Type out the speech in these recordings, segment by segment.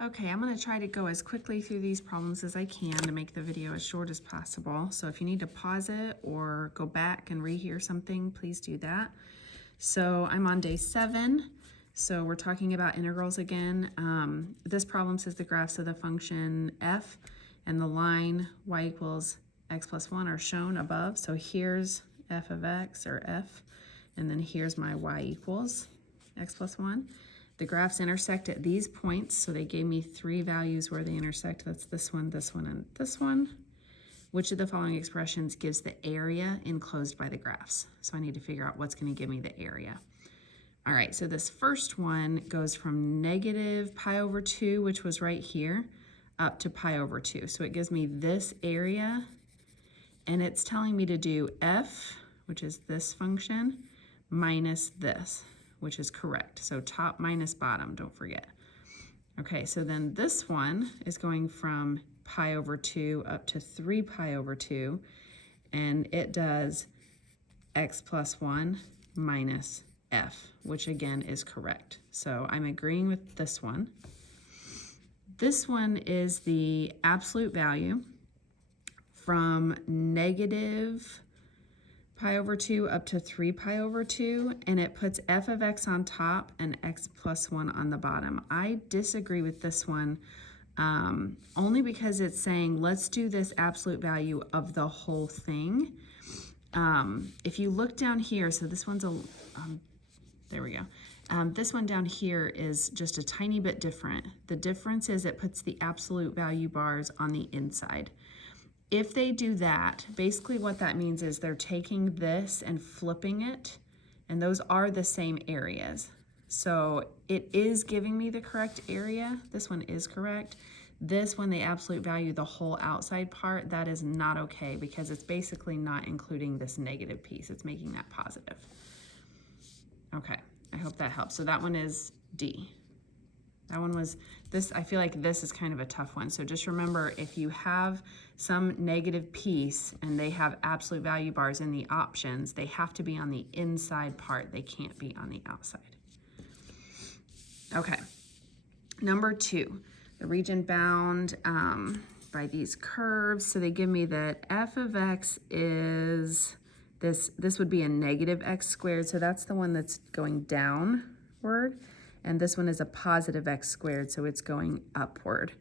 Okay, I'm going to try to go as quickly through these problems as I can to make the video as short as possible. So if you need to pause it or go back and rehear something, please do that. So I'm on day 7. So we're talking about integrals again. This problem says the graphs of the function f and the line y equals x plus 1 are shown above. So here's f of x, or f, and then here's my y equals x plus 1. The graphs intersect at these points, so they gave me 3 values where they intersect. That's this one, and this one. Which of the following expressions gives the area enclosed by the graphs? So I need to figure out what's going to give me the area. All right, so this first one goes from negative pi over 2, which was right here, up to pi over 2. So it gives me this area, and it's telling me to do f, which is this function, minus this, which is correct. So top minus bottom, don't forget. Okay, so then this one is going from pi over 2 up to 3 pi over 2, and it does x plus 1 minus f, which again is correct. So I'm agreeing with this one. This one is the absolute value from negative pi over 2 up to 3 pi over 2, and it puts f of x on top and x plus 1 on the bottom. I disagree with this one only because it's saying let's do this absolute value of the whole thing. If you look down here, so this one's there we go. This one down here is just a tiny bit different. The difference is it puts the absolute value bars on the inside. If they do that, basically what that means is they're taking this and flipping it, and those are the same areas. So it is giving me the correct area. This one is correct. This one, they absolute value the whole outside part, that is not okay because it's basically not including this negative piece. It's making that positive. Okay, I hope that helps. So that one is D. That one was this. I feel like this is kind of a tough one. So just remember, if you have some negative piece and they have absolute value bars in the options, they have to be on the inside part. They can't be on the outside. Okay. Number 2, the region bound by these curves. So they give me that f of x is this would be a negative x squared. So that's the one that's going downward. And this one is a positive x squared, so it's going upward.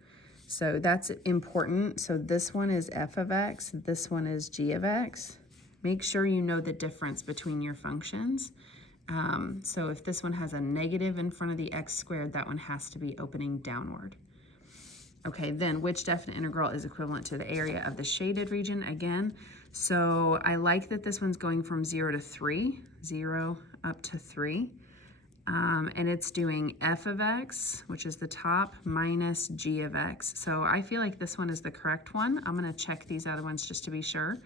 So that's important. So this one is f of x, this one is g of x. Make sure you know the difference between your functions. So if this one has a negative in front of the x squared, that one has to be opening downward. Okay, then which definite integral is equivalent to the area of the shaded region? Again, so I like that this one's going from 0 to 3, 0 up to 3. And it's doing f of x, which is the top, minus g of x. So I feel like this one is the correct one. I'm going to check these other ones just to be sure.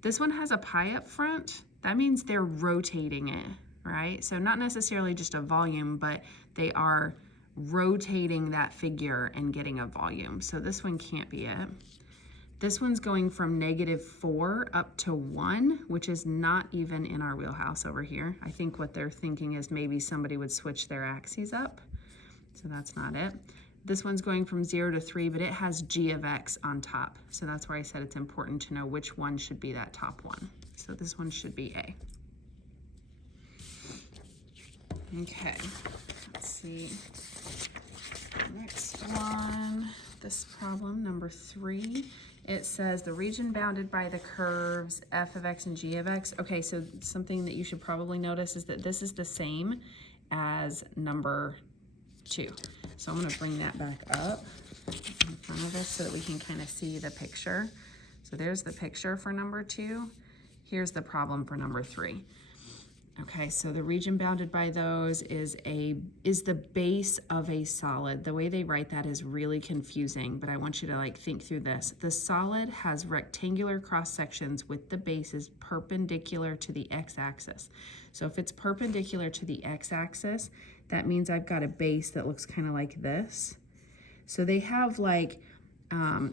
This one has a pi up front. That means they're rotating it, right? So not necessarily just a volume, but they are rotating that figure and getting a volume. So this one can't be it. This one's going from -4 up to 1, which is not even in our wheelhouse over here. I think what they're thinking is maybe somebody would switch their axes up. So that's not it. This one's going from 0 to 3, but it has g of x on top. So that's why I said it's important to know which one should be that top one. So this one should be A. Okay, let's see. Next one, this problem, number 3. It says the region bounded by the curves f of x and g of x. Okay, so something that you should probably notice is that this is the same as number 2. So I'm going to bring that back up in front of us so that we can kind of see the picture. So there's the picture for number 2. Here's the problem for number 3. Okay, so the region bounded by those is the base of a solid. The way they write that is really confusing, but I want you to think through this. The solid has rectangular cross sections with the bases perpendicular to the x-axis. So if it's perpendicular to the x-axis, that means I've got a base that looks kind of like this. So they have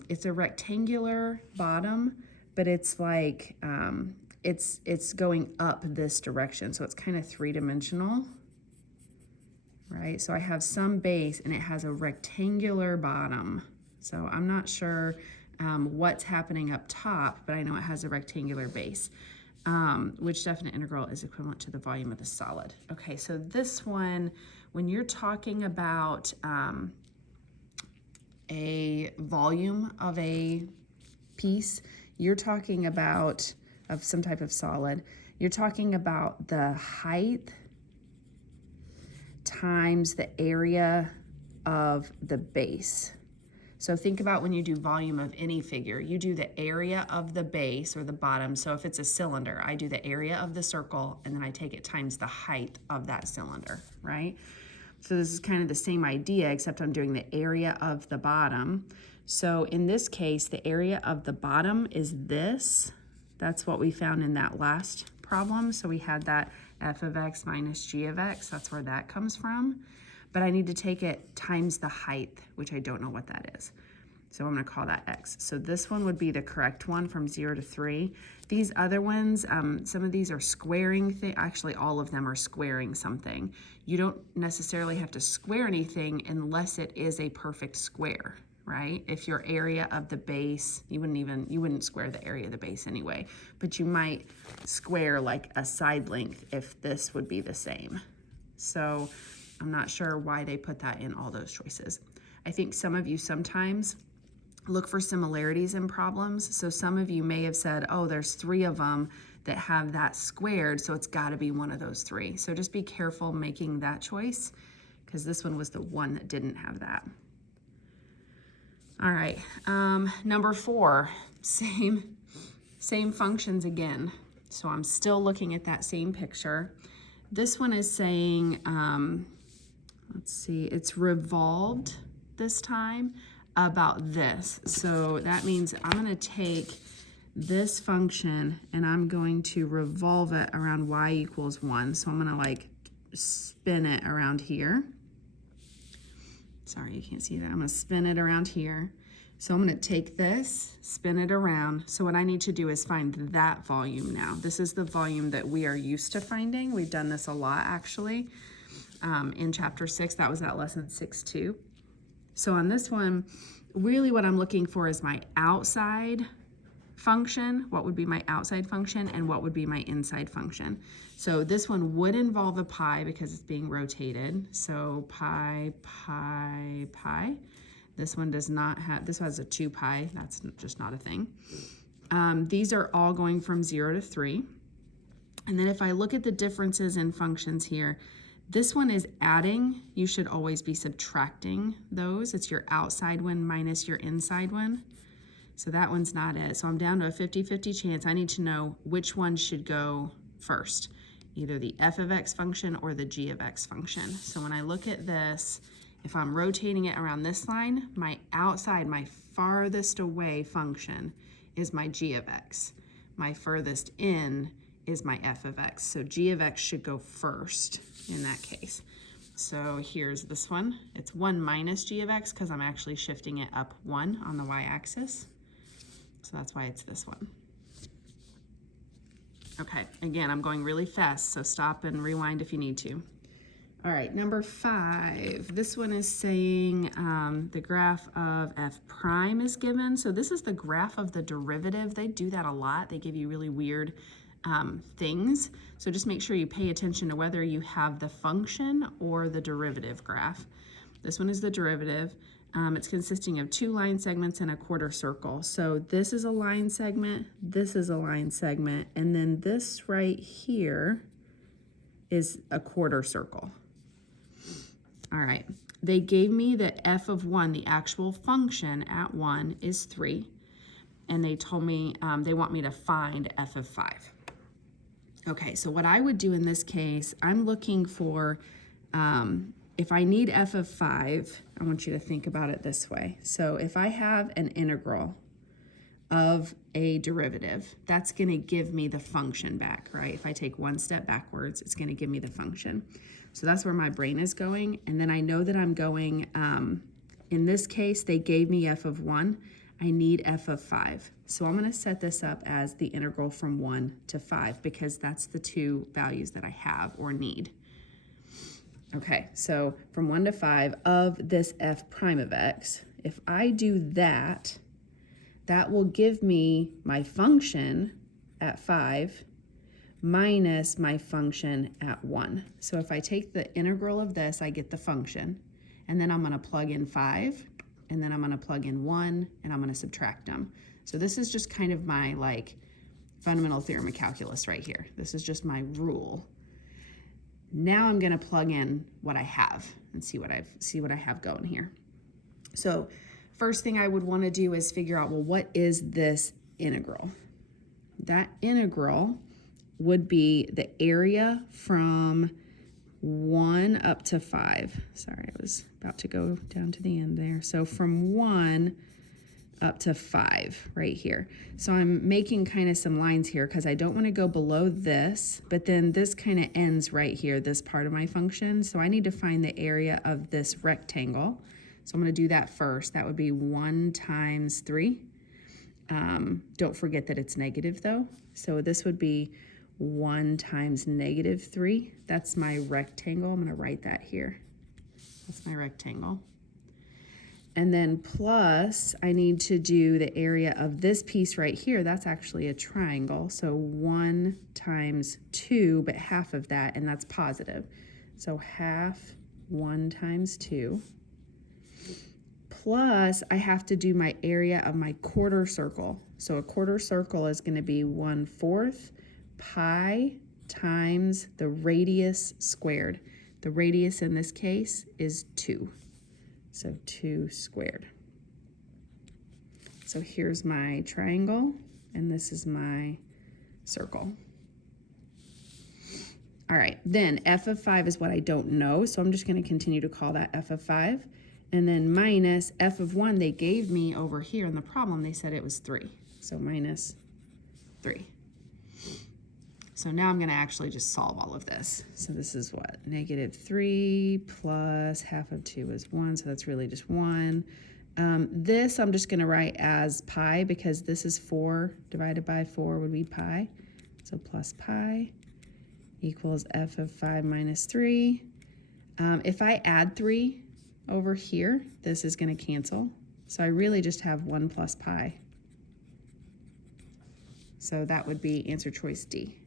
it's a rectangular bottom, but it's it's going up this direction, so it's kind of 3-dimensional. right? So I have some base and it has a rectangular bottom. So I'm not sure what's happening up top, but I know it has a rectangular base, which definite integral is equivalent to the volume of the solid. Okay, so this one, when you're talking about a volume of a piece, you're talking about, of some type of solid, you're talking about the height times the area of the base. So think about when you do volume of any figure, you do the area of the base or the bottom. So if it's a cylinder, I do the area of the circle and then I take it times the height of that cylinder, right? So this is kind of the same idea, except I'm doing the area of the bottom. So in this case, the area of the bottom is this. That's what we found in that last problem. So we had that f of x minus g of x. That's where that comes from. But I need to take it times the height, which I don't know what that is. So I'm going to call that x. So this one would be the correct one from 0 to 3. These other ones, some of these are squaring things. Actually, all of them are squaring something. You don't necessarily have to square anything unless it is a perfect square, right? If your area of the base, you wouldn't square the area of the base anyway, but you might square like a side length if this would be the same. So I'm not sure why they put that in all those choices. I think some of you sometimes look for similarities in problems. So some of you may have said, oh, there's 3 of them that have that squared, so it's got to be one of those 3. So just be careful making that choice, because this one was the one that didn't have that. All right, number 4, same functions again. So I'm still looking at that same picture. This one is saying, let's see, it's revolved this time about this. So that means I'm going to take this function and I'm going to revolve it around y equals 1. So I'm going to like spin it around here. Sorry, you can't see that. I'm going to spin it around here. So I'm going to take this, spin it around. So what I need to do is find that volume now. This is the volume that we are used to finding. We've done this a lot actually. In chapter 6, that was at lesson 6.2. So on this one, really what I'm looking for is my outside function, what would be my outside function, and what would be my inside function. So this one would involve a pi because it's being rotated. So pi, pi, pi. This one does not have, this has a 2 pi, that's just not a thing. These are all going from 0 to 3. And then if I look at the differences in functions here, this one is adding. You should always be subtracting those. It's your outside one minus your inside one. So that one's not it. So I'm down to a 50-50 chance. I need to know which one should go first, either the f of x function or the g of x function. So when I look at this, if I'm rotating it around this line, my outside, my farthest away function is my g of x. My furthest in is my f of x. So g of x should go first in that case. So here's this one. It's 1 minus g of x because I'm actually shifting it up 1 on the y-axis. So that's why it's this one. Okay, again, I'm going really fast, so stop and rewind if you need to. All right, number 5. This one is saying the graph of f prime is given. So this is the graph of the derivative. They do that a lot. They give you really weird things. So just make sure you pay attention to whether you have the function or the derivative graph. This one is the derivative. It's consisting of 2 line segments and a quarter circle. So this is a line segment, this is a line segment, and then this right here is a quarter circle. All right, they gave me that f of 1, the actual function at 1 is 3, and they told me they want me to find f of 5. Okay, so what I would do in this case, I'm looking for, if I need f of 5, I want you to think about it this way. So if I have an integral of a derivative, that's going to give me the function back, right? If I take one step backwards, it's going to give me the function. So that's where my brain is going. And then I know that I'm going, in this case, they gave me f of 1. I need f of 5. So I'm going to set this up as the integral from 1 to 5 because that's the 2 values that I have or need. Okay, so from 1 to 5 of this f prime of x, if I do that, that will give me my function at 5 minus my function at 1. So if I take the integral of this, I get the function, and then I'm going to plug in 5, and then I'm going to plug in 1, and I'm going to subtract them. So this is just kind of my like fundamental theorem of calculus right here. This is just my rule. Now I'm going to plug in what I have and see what I have going here. So first thing I would want to do is figure out, well, what is this integral? That integral would be the area from 1 up to 5. Sorry, I was about to go down to the end there. So from 1 up to 5 right here. So I'm making kind of some lines here because I don't want to go below this, but then this kind of ends right here, this part of my function. So I need to find the area of this rectangle. So I'm going to do that first. That would be 1 times 3. Don't forget that it's negative though. So this would be 1 times negative 3. That's my rectangle. I'm going to write that here. That's my rectangle. And then plus, I need to do the area of this piece right here. That's actually a triangle. So 1 times 2, but half of that, and that's positive. So half 1 times 2. Plus, I have to do my area of my quarter circle. So a quarter circle is going to be 1/4 pi times the radius squared. The radius in this case is 2. So 2 squared. So here's my triangle, and this is my circle. All right, then f of 5 is what I don't know, so I'm just going to continue to call that f of 5. And then minus f of 1 they gave me over here in the problem, they said it was 3. So minus 3. So now I'm going to actually just solve all of this. So this is what? Negative 3 plus half of 2 is 1, so that's really just 1. This I'm just going to write as pi because this is 4 divided by 4 would be pi. So plus pi equals f of 5 minus 3. If I add 3 over here, this is going to cancel. So I really just have 1 plus pi. So that would be answer choice D.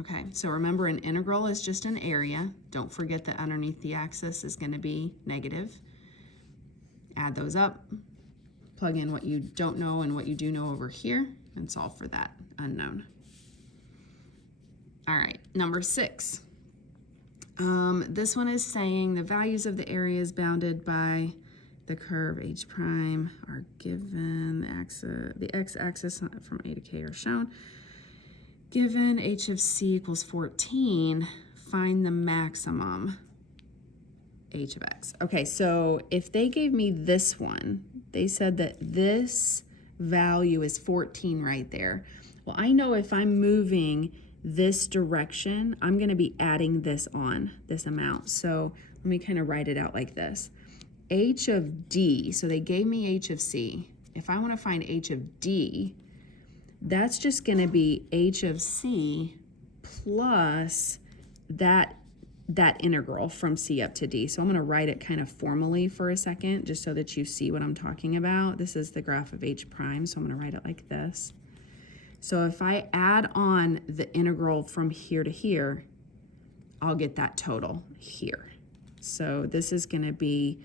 Okay, so remember an integral is just an area. Don't forget that underneath the axis is going to be negative. Add those up, plug in what you don't know and what you do know over here, and solve for that unknown. All right, number 6. This one is saying the values of the areas bounded by the curve h prime are given, the x-axis from A to K are shown. Given h of c equals 14, find the maximum h of x. Okay, so if they gave me this one, they said that this value is 14 right there. Well, I know if I'm moving this direction, I'm going to be adding this on, this amount. So let me kind of write it out like this. H of D, so they gave me h of c. If I want to find h of D, that's just going to be h of c plus that integral from c up to d. So I'm going to write it kind of formally for a second just so that you see what I'm talking about. This is the graph of h prime, so I'm going to write it like this. So if I add on the integral from here to here, I'll get that total here. So this is going to be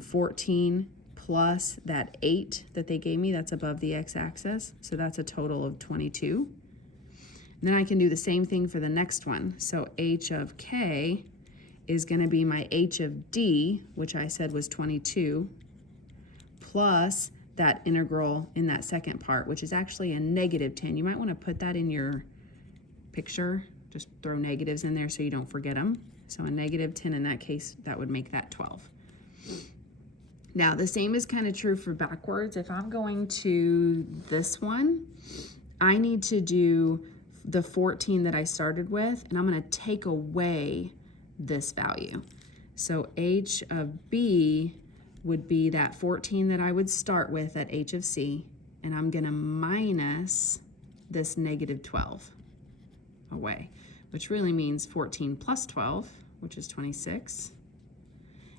14 plus that 8 that they gave me, that's above the x-axis. So that's a total of 22. And then I can do the same thing for the next one. So h of k is going to be my h of d, which I said was 22, plus that integral in that second part, which is actually a negative 10. You might want to put that in your picture. Just throw negatives in there so you don't forget them. So a negative 10 in that case, that would make that 12. Now, the same is kind of true for backwards. If I'm going to this one, I need to do the 14 that I started with, and I'm going to take away this value. So h of b would be that 14 that I would start with at h of c, and I'm going to minus this negative 12 away. which really means 14 plus 12, which is 26.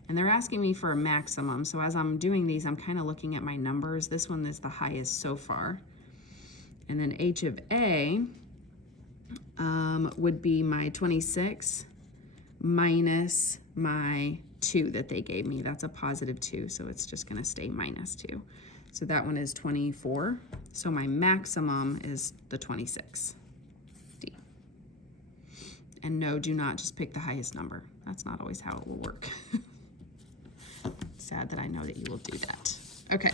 And they're asking me for a maximum. So as I'm doing these, I'm kind of looking at my numbers. This one is the highest so far. And then h of a would be my 26 minus my 2 that they gave me. That's a positive 2, so it's just going to stay minus 2. So that one is 24. So my maximum is the 26. D. And no, do not just pick the highest number. That's not always how it will work. Sad that I know that you will do that. Okay.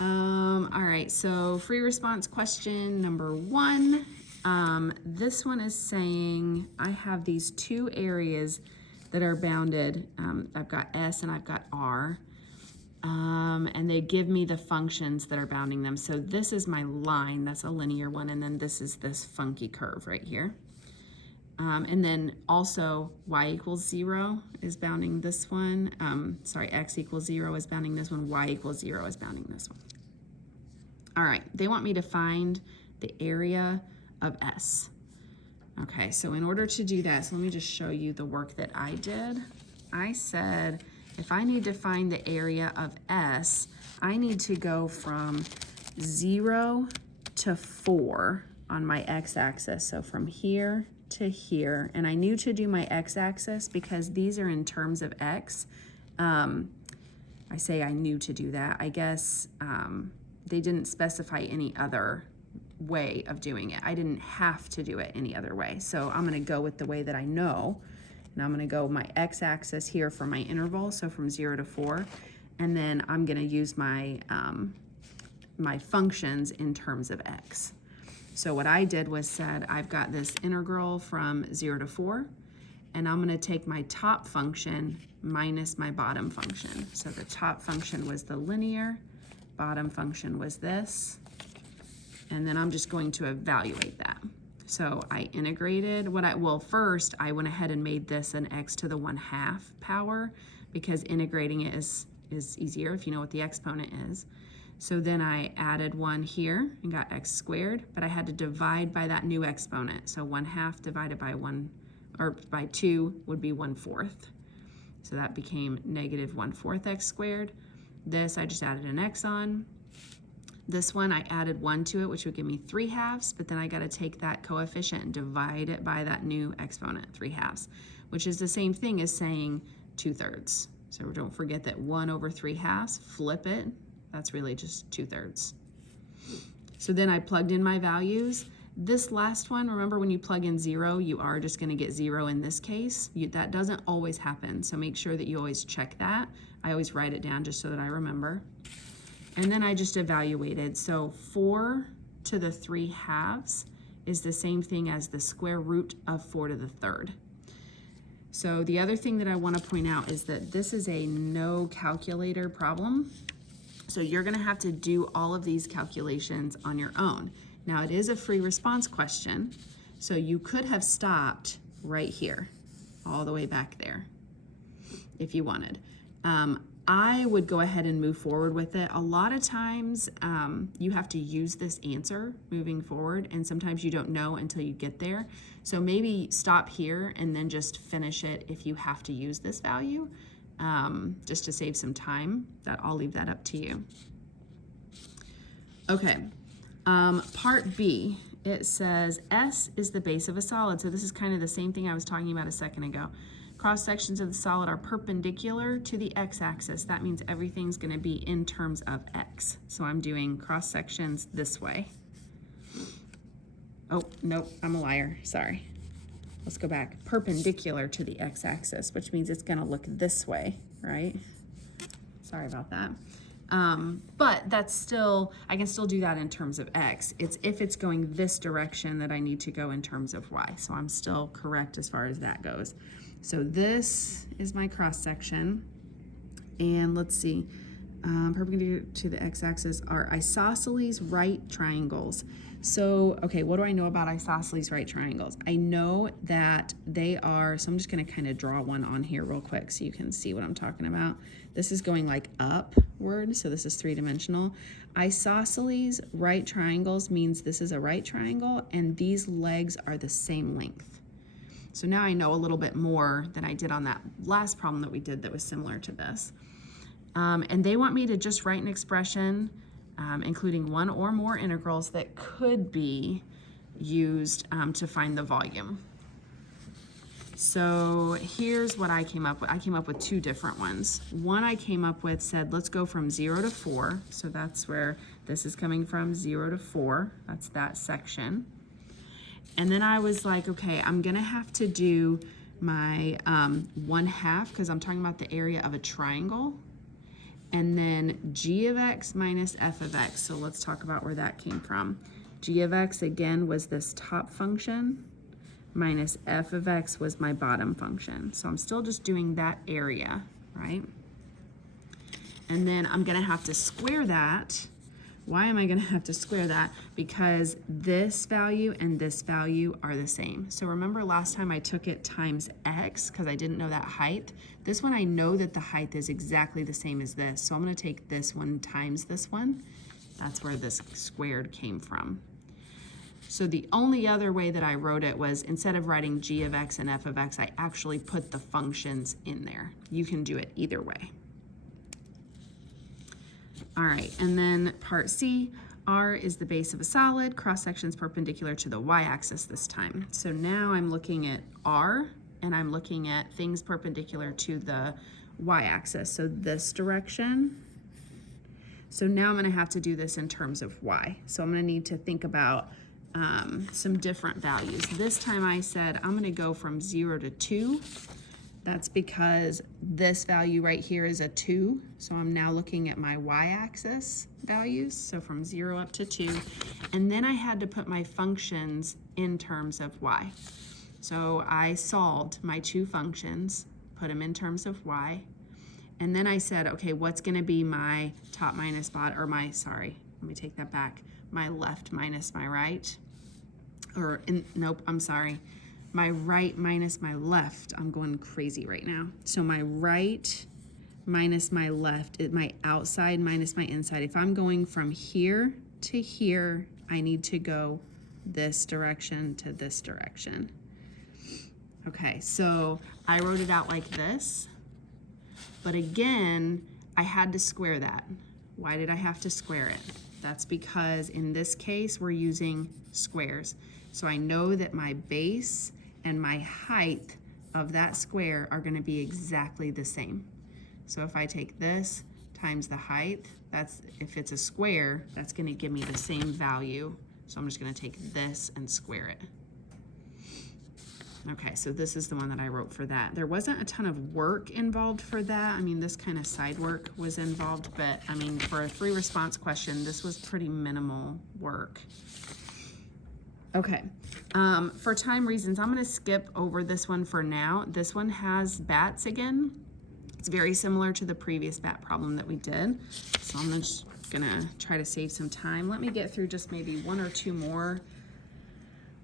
All right, so free response question number 1. This one is saying I have these 2 areas that are bounded. I've got S and I've got R. And they give me the functions that are bounding them. So this is my line, that's a linear one, and then this is this funky curve right here. And then also y equals 0 is bounding this one. X equals 0 is bounding this one. Y equals 0 is bounding this one. All right, they want me to find the area of S. Okay, so in order to do that, so let me just show you the work that I did. I said, if I need to find the area of S, I need to go from 0 to 4 on my x-axis. So from here to here, and I knew to do my x-axis because these are in terms of x. I say I knew to do that. I guess they didn't specify any other way of doing it. I didn't have to do it any other way. So I'm gonna go with the way that I know. And I'm gonna go my x-axis here for my interval, so from 0 to 4. And then I'm gonna use my, my functions in terms of x. So what I did was said, I've got this integral from 0 to 4, and I'm gonna take my top function minus my bottom function. So the top function was the linear, bottom function was this, and then I'm just going to evaluate that. So I integrated first I went ahead and made this an x to the 1/2 power because integrating it is easier if you know what the exponent is. So then I added 1 here and got x squared, but I had to divide by that new exponent. So 1/2 divided by 1, or by 2 would be 1/4. So that became negative 1/4 x squared. This I just added an x on. This one I added 1 to it, which would give me 3/2, but then I got to take that coefficient and divide it by that new exponent, 3/2, which is the same thing as saying 2/3. So don't forget that 1 over 3/2, flip it, that's really just 2/3. So then I plugged in my values. This last one, remember when you plug in 0, you are just going to get 0 in this case. That doesn't always happen, so make sure that you always check that. I always write it down just so that I remember. And then I just evaluated. So 4 to the 3/2 is the same thing as the square root of 4 to the 3rd. So the other thing that I want to point out is that this is a no calculator problem. So you're going to have to do all of these calculations on your own. Now it is a free response question, so you could have stopped right here, all the way back there, if you wanted. I would go ahead and move forward with it. A lot of times you have to use this answer moving forward, and sometimes you don't know until you get there. So maybe stop here and then just finish it if you have to use this value, just to save some time. I'll leave that up to you. Okay, part B, it says S is the base of a solid. So this is kind of the same thing I was talking about a second ago. Cross sections of the solid are perpendicular to the x-axis. That means everything's going to be in terms of x. So I'm doing cross sections this way. Oh, nope, I'm a liar. Sorry. Let's go back. Perpendicular to the x-axis, which means it's going to look this way, right? Sorry about that. But that's still, I can still do that in terms of x. It's if it's going this direction that I need to go in terms of y. So I'm still correct as far as that goes. So this is my cross section, and let's see, perpendicular to the x-axis are isosceles right triangles. So, okay, what do I know about isosceles right triangles? I know that they are, so I'm just gonna kind of draw one on here real quick so you can see what I'm talking about. This is going like upward, so this is 3-dimensional. Isosceles right triangles means this is a right triangle and these legs are the same length. So now I know a little bit more than I did on that last problem that we did that was similar to this. And they want me to just write an expression, including one or more integrals that could be used to find the volume. So here's what I came up with. I came up with two different ones. One I came up with said, let's go from 0 to 4. So that's where this is coming from, 0 to 4. That's that section. And then I was like, okay, I'm gonna have to do my 1/2 because I'm talking about the area of a triangle. And then g of x minus f of x. So let's talk about where that came from. G of x, again, was this top function, minus f of x was my bottom function. So I'm still just doing that area, right? And then I'm gonna have to square that. Why am I gonna have to square that? Because this value and this value are the same. So remember last time I took it times x because I didn't know that height. This one I know that the height is exactly the same as this. So I'm gonna take this one times this one. That's where this squared came from. So the only other way that I wrote it was instead of writing g of x and f of x, I actually put the functions in there. You can do it either way. All right, and then part C, R is the base of a solid, cross sections perpendicular to the y-axis this time. So now I'm looking at R, and I'm looking at things perpendicular to the y-axis. So this direction. So now I'm gonna have to do this in terms of y. So I'm gonna need to think about some different values. This time I said I'm gonna go from 0 to 2. That's because this value right here is a 2. So I'm now looking at my y-axis values. So from 0 up to 2. And then I had to put my functions in terms of y. So I solved my two functions, put them in terms of y. And then I said, okay, what's gonna be my top minus bottom, or my, sorry, let me take that back. My left minus my right. Nope, I'm sorry. My right minus my left. I'm going crazy right now. So my right minus my left, my outside minus my inside. If I'm going from here to here, I need to go this direction to this direction. Okay, so I wrote it out like this, but again, I had to square that. Why did I have to square it? That's because in this case, we're using squares. So I know that my base and my height of that square are gonna be exactly the same. So if I take this times the height, that's, if it's a square, that's gonna give me the same value. So I'm just gonna take this and square it. Okay, so this is the one that I wrote for that. There wasn't a ton of work involved for that. I mean, this kind of side work was involved, but I mean, for a free response question, this was pretty minimal work. Okay, for time reasons, I'm gonna skip over this one for now. This one has bats again. It's very similar to the previous bat problem that we did. So I'm just gonna try to save some time. Let me get through just maybe one or two more.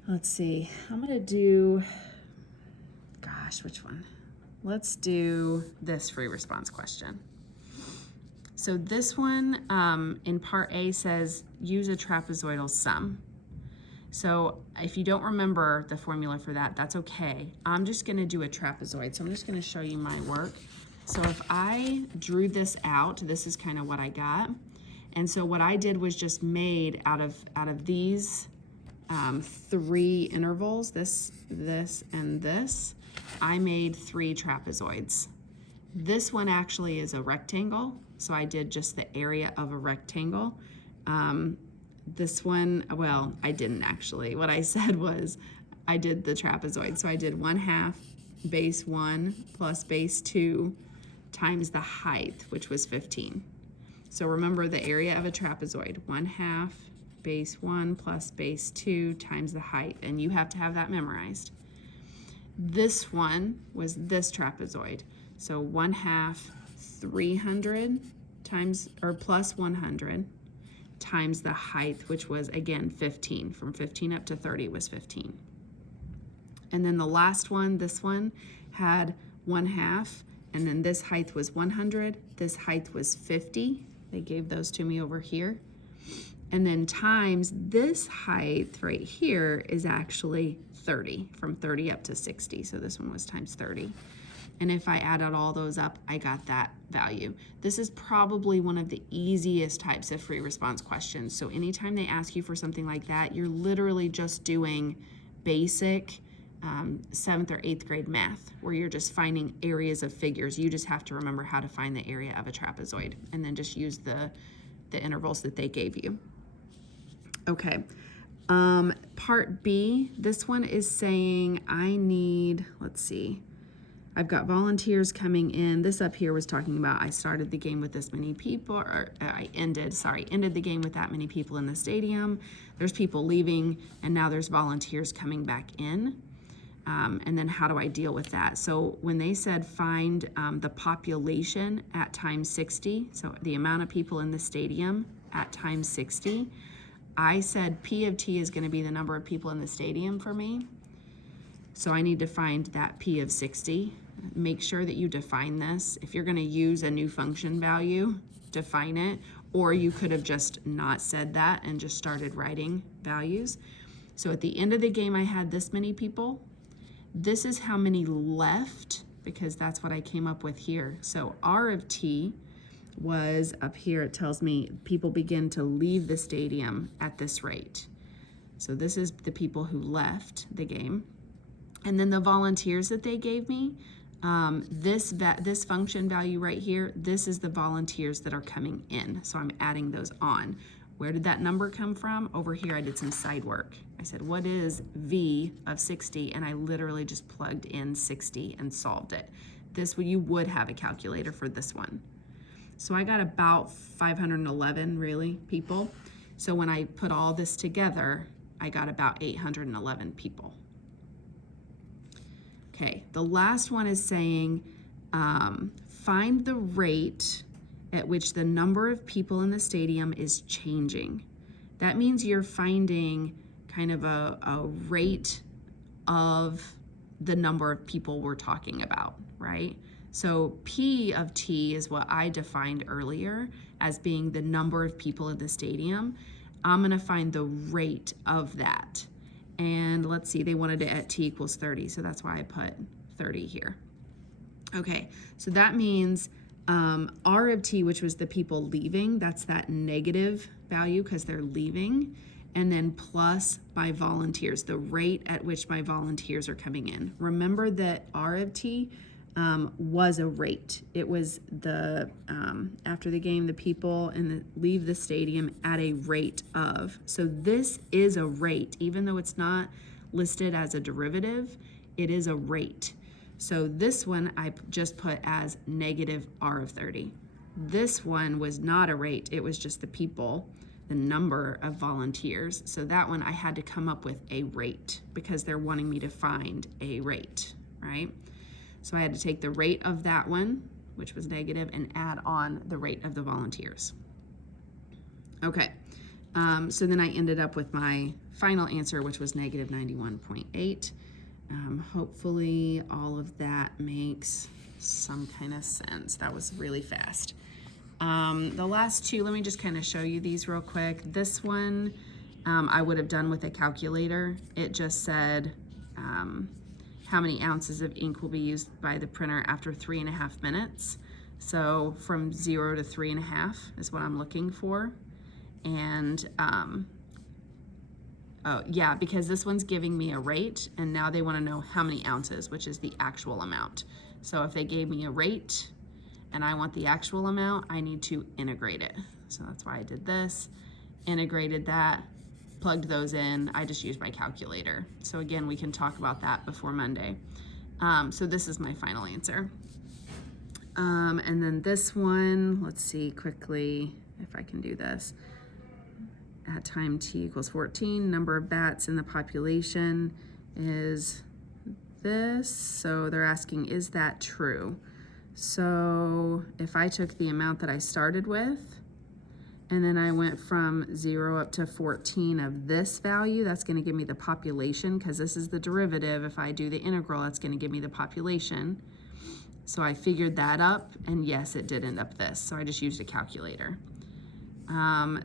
Let's see, I'm gonna do, gosh, which one? Let's do this free response question. So this one in part A says use a trapezoidal sum. So if you don't remember the formula for that, that's okay. I'm just gonna do a trapezoid. So I'm just gonna show you my work. So if I drew this out, this is kind of what I got. And so what I did was just made out of these three intervals, this, and this, I made 3 trapezoids. This one actually is a rectangle, so I did just the area of a rectangle. This one, well, I didn't actually. What I said was I did the trapezoid. So I did 1/2 base 1 plus base 2 times the height, which was 15. So remember the area of a trapezoid, 1/2 base 1 plus base 2 times the height, and you have to have that memorized. This one was this trapezoid. So 1/2 300 times, or plus 100 times the height, which was again 15. From 15 up to 30 was 15. And then the last one, this one, had 1/2, and then this height was 100, this height was 50. They gave those to me over here. and then times this height right here is actually 30, from 30 up to 60. So this one was times 30. And if I added all those up, I got that value. This is probably one of the easiest types of free response questions. So anytime they ask you for something like that, you're literally just doing basic 7th or 8th grade math, where you're just finding areas of figures. You just have to remember how to find the area of a trapezoid and then just use the intervals that they gave you. Okay, part B, this one is saying I need, let's see, I've got volunteers coming in. This up here was talking about I started the game with this many people, or I ended the game with that many people in the stadium. There's people leaving, and now there's volunteers coming back in. And then how do I deal with that? So when they said find the population at times 60, so the amount of people in the stadium at times 60, I said P of T is going to be the number of people in the stadium for me. So I need to find that P of 60. Make sure that you define this. If you're going to use a new function value, define it, or you could have just not said that and just started writing values. So at the end of the game, I had this many people. This is how many left, because that's what I came up with here. So R of T was up here. It tells me people begin to leave the stadium at this rate. So this is the people who left the game. And then the volunteers that they gave me, this function value right here, this is the volunteers that are coming in. So I'm adding those on. Where did that number come from? Over here, I did some side work. I said, what is V of 60? And I literally just plugged in 60 and solved it. You would have a calculator for this one. So I got about 511 really people. So when I put all this together, I got about 811 people. Okay, the last one is saying find the rate at which the number of people in the stadium is changing. That means you're finding kind of a rate of the number of people we're talking about, right? So P of T is what I defined earlier as being the number of people in the stadium. I'm gonna find the rate of that. And let's see, they wanted it at T equals 30, so that's why I put 30 here. Okay, so that means R of T, which was the people leaving, that's that negative value because they're leaving, and then plus my volunteers, the rate at which my volunteers are coming in. Remember that R of T was a rate. It was the, after the game, the people leave the stadium at a rate of. So this is a rate, even though it's not listed as a derivative, it is a rate. So this one I just put as negative R of 30. This one was not a rate, it was just the people, the number of volunteers. So that one I had to come up with a rate because they're wanting me to find a rate, right? So I had to take the rate of that one, which was negative, and add on the rate of the volunteers. Okay, so then I ended up with my final answer, which was negative 91.8. Hopefully all of that makes some kind of sense. That was really fast. The last two, let me just kind of show you these real quick. This one I would have done with a calculator. It just said how many ounces of ink will be used by the printer after 3.5 minutes. So from 0 to 3.5 is what I'm looking for. And oh yeah, because this one's giving me a rate and now they want to know how many ounces, which is the actual amount. So if they gave me a rate and I want the actual amount, I need to integrate it. So that's why I did this, integrated that, plugged those in. I just used my calculator. So again, we can talk about that before Monday. So this is my final answer. And then this one, let's see quickly if I can do this. At time T equals 14, number of bats in the population is this. So they're asking, is that true? So if I took the amount that I started with, and then I went from 0 up to 14 of this value, that's going to give me the population, because this is the derivative. If I do the integral, that's going to give me the population. So I figured that up, and yes, it did end up this. So I just used a calculator.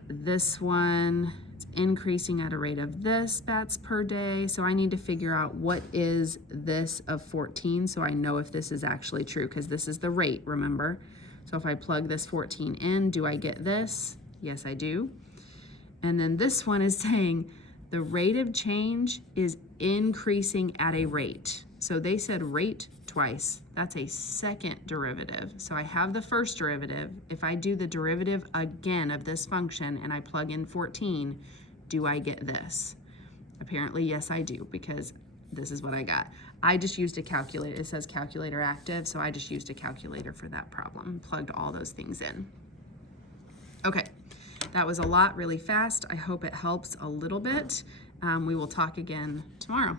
This one, it's increasing at a rate of this bats per day. So I need to figure out what is this of 14 so I know if this is actually true, because this is the rate, remember? So if I plug this 14 in, do I get this? Yes, I do. And then this one is saying the rate of change is increasing at a rate. So they said rate twice. That's a second derivative. So I have the first derivative. If I do the derivative again of this function and I plug in 14, do I get this? Apparently, yes, I do, because this is what I got. I just used a calculator. It says calculator active, so I just used a calculator for that problem, plugged all those things in. Okay, that was a lot really fast. I hope it helps a little bit. We will talk again tomorrow.